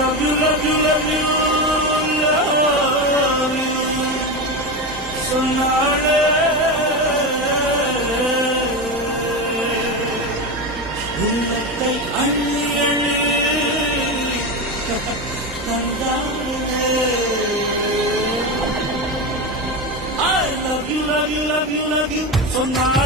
love you, love you, love you, love you. சொன்னாளே உள்ளத்தை அள்ளி அள்ளி தந்தாளே. I love you, love you, love you, love you. சொன்னாளே